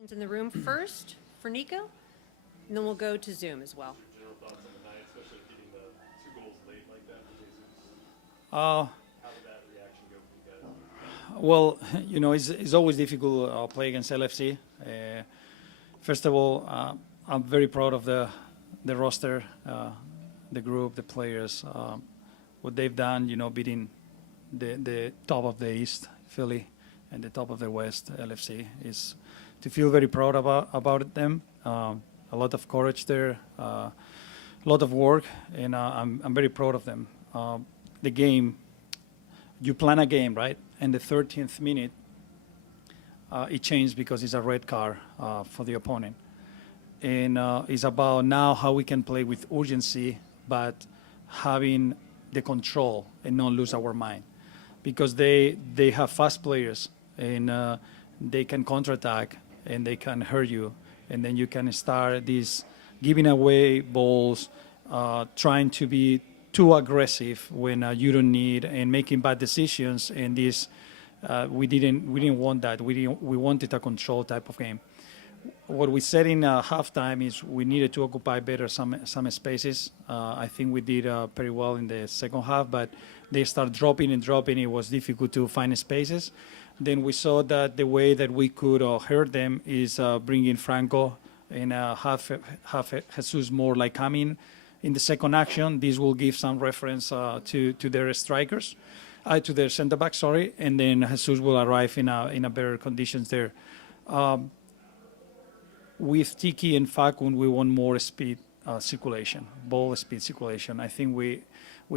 In the room first for Nico, and then we'll go to Zoom as well. General thoughts on the night, especially getting the 2 goals late like that for Jesus? Uh, How did that reaction go for you guys? well, it's always difficult play against LFC. First of all, I'm very proud of the roster, the group, the players, what they've done. Beating the top of the East, Philly, and the top of the West, LFC, is to feel very proud about them. A lot of courage there, a lot of work, and I'm very proud of them. The game, you plan a game, right? And the 13th minute, it changed because it's a red card for the opponent. And it's about now how we can play with urgency, but having the control and not lose our mind. Because they have fast players, and they can counterattack, and they can hurt you. And then you can start these giving away balls, trying to be too aggressive when you don't need, and making bad decisions. And this, we didn't want that. We wanted a control type of game. What we said in halftime is we needed to occupy better some spaces. I think we did pretty well in the second half, but they start dropping and dropping. It was difficult to find spaces. Then we saw that the way that we could hurt them is bringing Franco and have Jesus more like coming in the second action. This will give some reference to their strikers, to their center back, sorry, and then Jesus will arrive in a better conditions there. With Tiki and Fakun, we want more speed circulation, ball speed circulation. I think we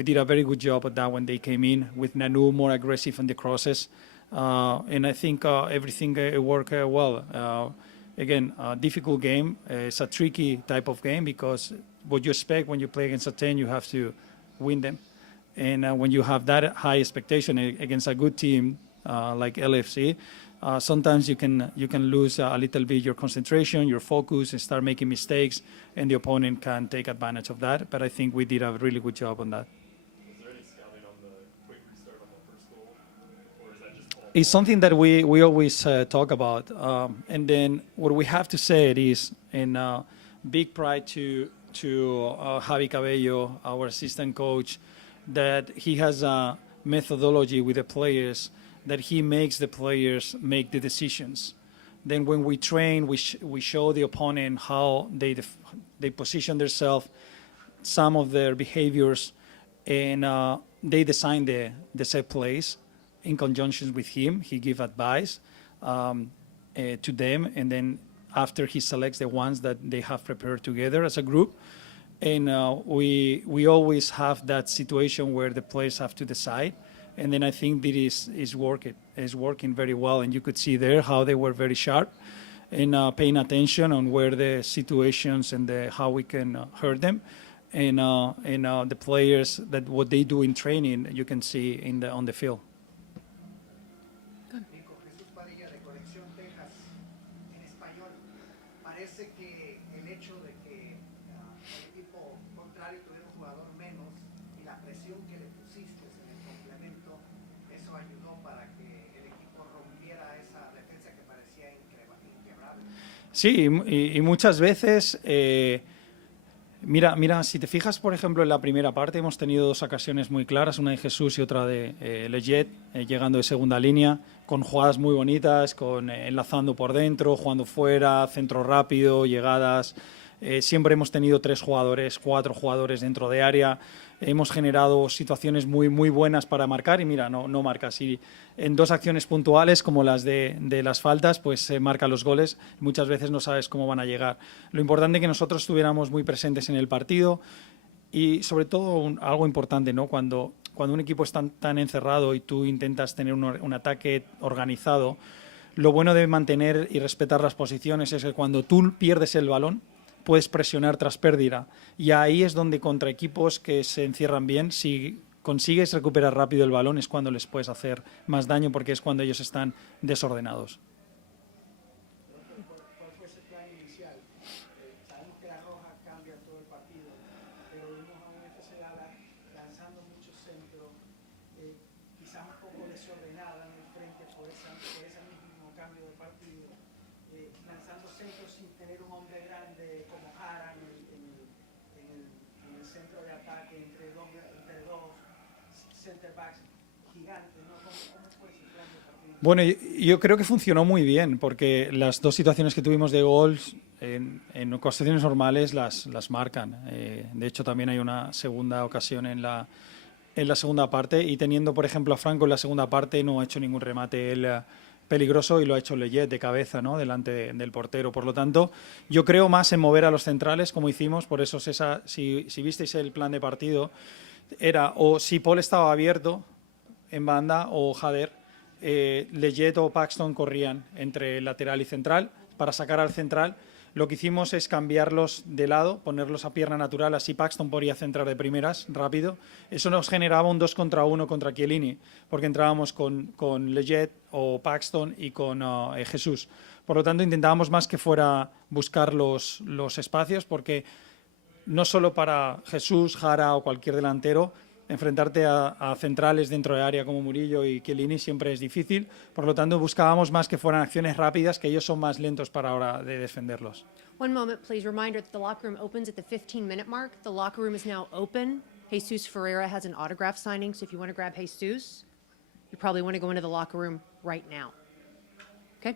did a very good job at that when they came in, with Nanu more aggressive on the crosses. And I think everything worked well. Again, a difficult game. It's a tricky type of game because what you expect when you play against a 10, you have to win them. And when you have that high expectation against a good team like LFC, sometimes you can lose a little bit your concentration, your focus, and start making mistakes, and the opponent can take advantage of that. But I think we did a really good job on that. Was there any scouting on the quick restart on the first goal, or is that just all? It's something that we always talk about. And then what we have to say it is, and big pride to Javi Cabello, our assistant coach, that he has a methodology with the players that he makes the players make the decisions. Then when we train, we show the opponent how they position themselves, some of their behaviors, and they design the set plays in conjunction with him. He gives advice to them, and then after he selects the ones that they have prepared together as a group. And we always have that situation where the players have to decide. And then I think that is working very well. And you could see there how they were very sharp in paying attention on where the situations and how we can hurt them. And the players, that what they do in training, you can see on the field. Nico, Jesús Padilla de Conexión Texas, en español. Parece que el hecho de que el equipo contrario tuviera un jugador menos y la presión que le pusiste en el complemento, eso ayudó para que el equipo rompiera esa defensa que parecía inquebrable. Sí, y muchas veces, mira, si te fijas, por ejemplo, en la primera parte hemos tenido dos ocasiones muy claras, una de Jesús y otra de Leggett, llegando de segunda línea, con jugadas muy bonitas, enlazando por dentro, jugando fuera, centro rápido, llegadas. Siempre hemos tenido 4 jugadores dentro de área. Hemos generado situaciones muy, muy buenas para marcar y mira, no marcas. Y en dos acciones puntuales, como las de las faltas, pues se marcan los goles. Muchas veces no sabes cómo van a llegar. Lo importante es que nosotros estuviéramos muy presentes en el partido y sobre todo algo importante, ¿no? Cuando un equipo es tan encerrado y tú intentas tener un ataque organizado, lo bueno de mantener y respetar las posiciones es que cuando tú pierdes el balón, puedes presionar tras pérdida. Y ahí es donde contra equipos que se encierran bien, si consigues recuperar rápido el balón, es cuando les puedes hacer más daño, porque es cuando ellos están desordenados. ¿Cuál fue ese plan inicial? Sabemos que la roja cambia todo el partido, pero vimos a un FC Dallas lanzando muchos centros, quizás un poco desordenada en el frente por ese mismo cambio de partido. lanzando centros sin tener un hombre grande como Jara en el centro de ataque entre dos center backs gigantes, ¿no? ¿Cómo fue ese plan de partido? Bueno, yo creo que funcionó muy bien, porque las dos situaciones que tuvimos de gol en ocasiones normales las marcan. De hecho, también hay una segunda ocasión en la segunda parte, y teniendo, por ejemplo, a Franco en la segunda parte, no ha hecho ningún remate él peligroso, y lo ha hecho Leyet de cabeza, ¿no?, delante del portero. Por lo tanto, yo creo más en mover a los centrales, como hicimos. Por eso, si visteis el plan de partido, era o si Paul estaba abierto en banda o Jader, Leyet o Paxton corrían entre lateral y central para sacar al central. Lo que hicimos es cambiarlos de lado, ponerlos a pierna natural, así Paxton podía centrar de primeras rápido. Eso nos generaba un 2 contra 1 contra Chiellini, porque entrábamos con Leyet o Paxton y con Jesús. Por lo tanto, intentábamos más que fuera buscar los espacios, porque no solo para Jesús, Jara o cualquier delantero, enfrentarte a centrales dentro de área como Murillo y Chiellini siempre es difícil. Por lo tanto, buscábamos más que fueran acciones rápidas, que ellos son más lentos para ahora de defenderlos. One moment, please. Reminder that the locker room opens at the 15-minute mark. The locker room is now open. Jesus Ferreira has an autograph signing, so if you want to grab Jesus, you probably want to go into the locker room right now. Okay?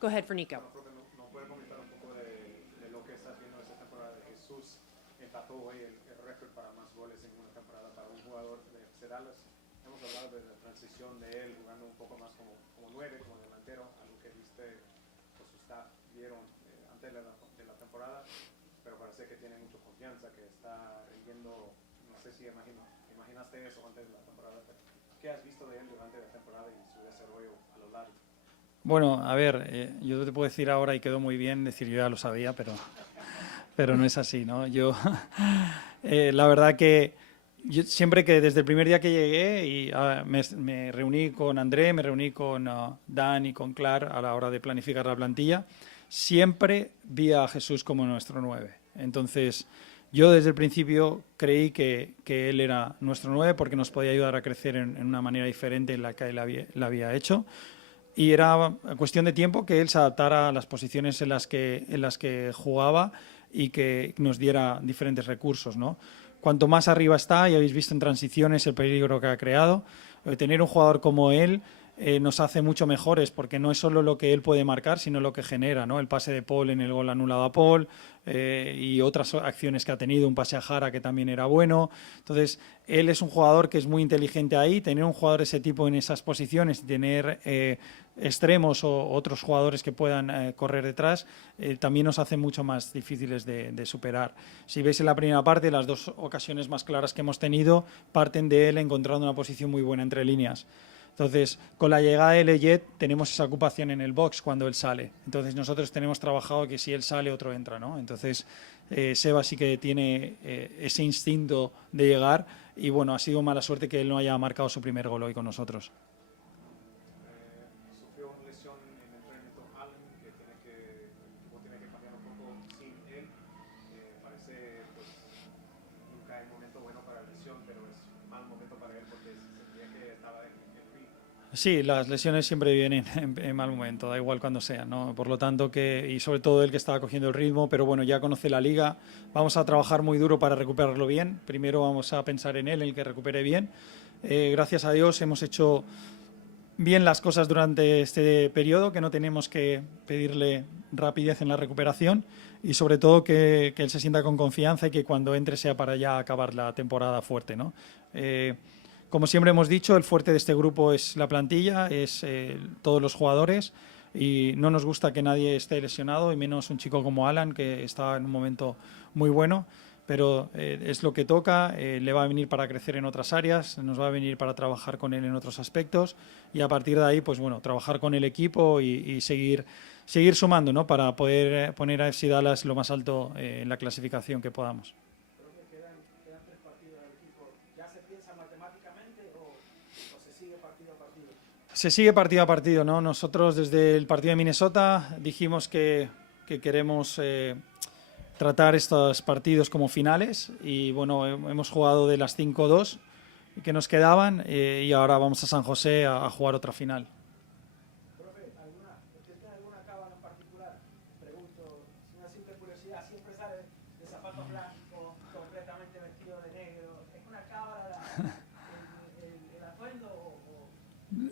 Go ahead for Nico. Profe, ¿no puede comentar un poco de lo que está haciendo esta temporada de Jesús? Empató hoy el récord para más goles en una temporada para un jugador de Dallas. Hemos hablado de la transición de él jugando un poco más como 9, como delantero, algo que vieron antes de la temporada, pero parece que tiene mucha confianza, que está rindiendo. No sé si imaginaste eso antes de la temporada, pero ¿qué has visto de él durante la temporada y su desarrollo a lo largo? Bueno, a ver, yo te puedo decir ahora, y quedó muy bien decir yo ya lo sabía, pero no es así, ¿no? Yo, la verdad que yo siempre, que desde el primer día que llegué, y me reuní con André, me reuní con Dan y con Clar a la hora de planificar la plantilla, siempre vi a Jesús como nuestro 9. Entonces, yo desde el principio creí que él era nuestro 9, porque nos podía ayudar a crecer en una manera diferente en la que él la había hecho. Y era cuestión de tiempo que él se adaptara a las posiciones en las que jugaba y que nos diera diferentes recursos, ¿no? Cuanto más arriba está, ya habéis visto en transiciones el peligro que ha creado. Tener un jugador como él nos hace mucho mejores, porque no es solo lo que él puede marcar, sino lo que genera, ¿no? El pase de Paul en el gol anulado a Paul, y otras acciones que ha tenido, un pase a Jara que también era bueno. Entonces, él es un jugador que es muy inteligente ahí. Tener un jugador de ese tipo en esas posiciones, tener extremos o otros jugadores que puedan correr detrás, también nos hace mucho más difíciles de superar. Si veis en la primera parte, las dos ocasiones más claras que hemos tenido parten de él encontrando una posición muy buena entre líneas. Entonces, con la llegada de Leyet tenemos esa ocupación en el box cuando él sale. Entonces, nosotros tenemos trabajado que si él sale, otro entra, ¿no? Entonces, Seba sí que tiene ese instinto de llegar, y bueno, ha sido mala suerte que él no haya marcado su primer gol hoy con nosotros. Sufrió una lesión en el entrenamiento Allen, que el equipo tiene que cambiar un poco sin él. Parece, pues, nunca hay momento bueno para la lesión, pero es mal momento para él porque sentía que estaba en ritmo. Sí, las lesiones siempre vienen en mal momento, da igual cuando sea, ¿no? Por lo tanto, y sobre todo él, que estaba cogiendo el ritmo, pero bueno, ya conoce la liga. Vamos a trabajar muy duro para recuperarlo bien. Primero vamos a pensar en él, en el que recupere bien. Gracias a Dios hemos hecho bien las cosas durante este periodo, que no tenemos que pedirle rapidez en la recuperación, y sobre todo que él se sienta con confianza y que cuando entre sea para ya acabar la temporada fuerte, ¿no? Como siempre hemos dicho, el fuerte de este grupo es la plantilla, es todos los jugadores, y no nos gusta que nadie esté lesionado, y menos un chico como Alan, que está en un momento muy bueno, pero es lo que toca. Le va a venir para crecer en otras áreas, nos va a venir para trabajar con él en otros aspectos, y a partir de ahí, pues bueno, trabajar con el equipo y seguir sumando, ¿no? Para poder poner a FC Dallas lo más alto en la clasificación que podamos. Quedan 3 partidos del equipo. ¿Ya se piensa matemáticamente o se sigue partido a partido? Se sigue partido a partido, ¿no? Nosotros desde el partido de Minnesota dijimos que queremos tratar estos partidos como finales, y bueno, hemos jugado de las 5-2 que nos quedaban, y ahora vamos a San José a jugar otra final. Profe, ¿usted está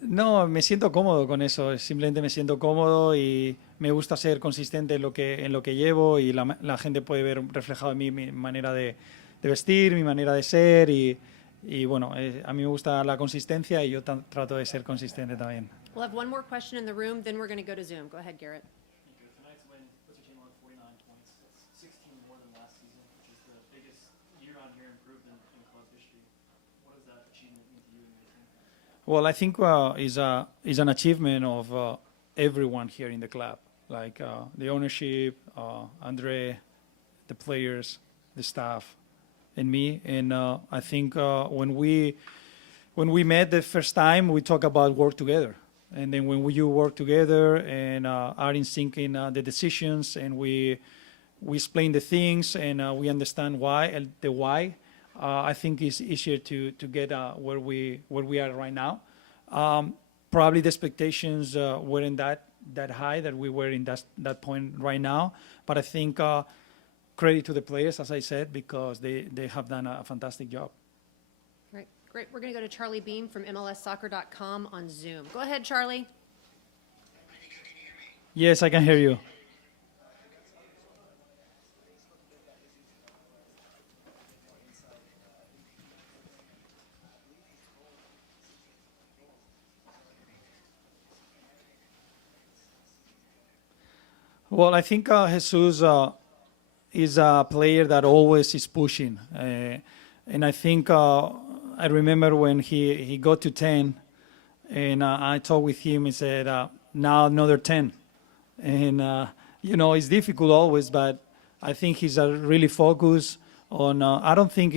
No, me siento cómodo con eso, simplemente me siento cómodo y me gusta ser consistente en lo que llevo y la gente puede ver reflejado en mí mi manera de vestir, mi manera de ser y bueno, a mí me gusta la consistencia y yo trato de ser consistente también. We'll have one more question in the room, then we're going to go to Zoom. Go ahead, Garrett. Thank you. Tonight's win puts your team on 49 points. That's 16 more than last season, which is the biggest year-on-year improvement in club history. What does that achievement mean to you and your team? Well, I think is an achievement of everyone here in the club, like the ownership, Andre, the players, the staff, and me. And I think when we met the first time, we talked about work together. And then when you work together and are in sync in the decisions, and we explain the things and we understand why, the why, I think it's easier to get where we are right now. Probably the expectations weren't that high that we were in that point right now, but I think credit to the players, as I said, because they have done a fantastic job. Right, great. We're going to go to Charlie Beam from MLSsoccer.com on Zoom. Go ahead, Charlie. Yes, I can hear you. Well, I think Jesus is a player that always is pushing. And I think I remember when he got to 10, and I talked with him, he said, now another 10. And, it's difficult always, but I think he's really focused on, I don't think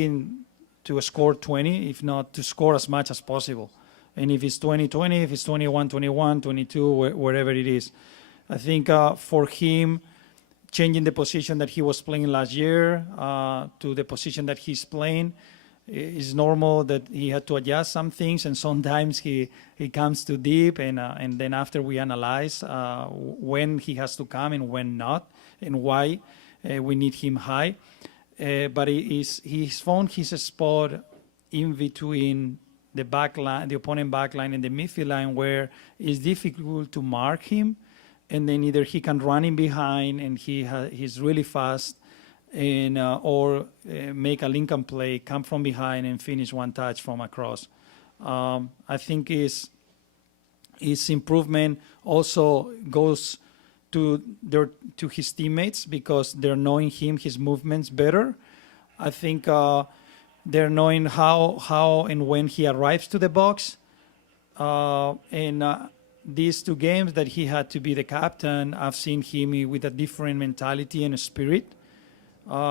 to score 20, if not to score as much as possible. And if it's 20-20, if it's 21-21, 22, wherever it is. I think for him, changing the position that he was playing last year to the position that he's playing, is normal that he had to adjust some things, and sometimes he comes too deep, and then after we analyze when he has to come and when not, and why we need him high. But he's found his spot in between the back line, the opponent back line, and the midfield line, where it's difficult to mark him. And then either he can run in behind and he's really fast, and or make a link-up play, come from behind and finish one touch from across. I think his improvement also goes to his teammates, because they're knowing his movements better. I think they're knowing how and when he arrives to the box, these two games that he had to be the captain, I've seen him with a different mentality and spirit.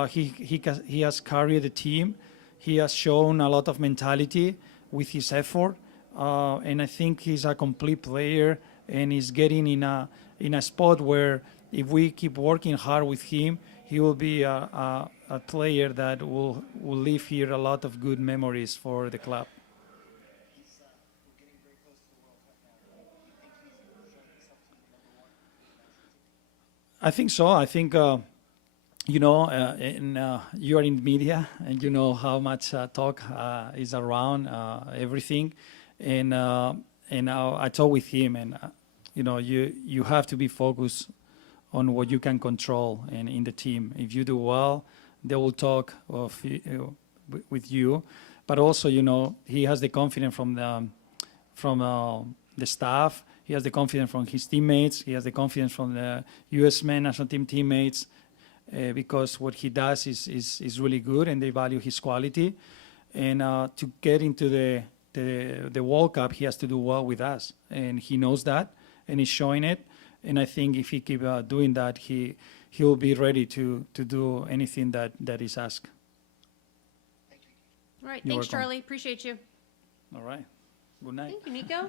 He has carried the team. He has shown a lot of mentality with his effort, and I think he's a complete player, and he's getting in a spot where if we keep working hard with him, he will be a player that will leave here a lot of good memories for the club. I think so. I think, you are in media, and you know how much talk is around everything. And I talk with him, and, you have to be focused on what you can control and in the team. If you do well, they will talk with you. But also, he has the confidence from the staff. He has the confidence from his teammates. He has the confidence from the U.S. men's national team teammates, because what he does is really good, and they value his quality. And to get into the World Cup, he has to do well with us, and he knows that, and he's showing it. And I think if he keep doing that, he will be ready to do anything that is asked. All right, You're thanks, welcome. Charlie. Appreciate you. All right. Good night. Thank you, Nico.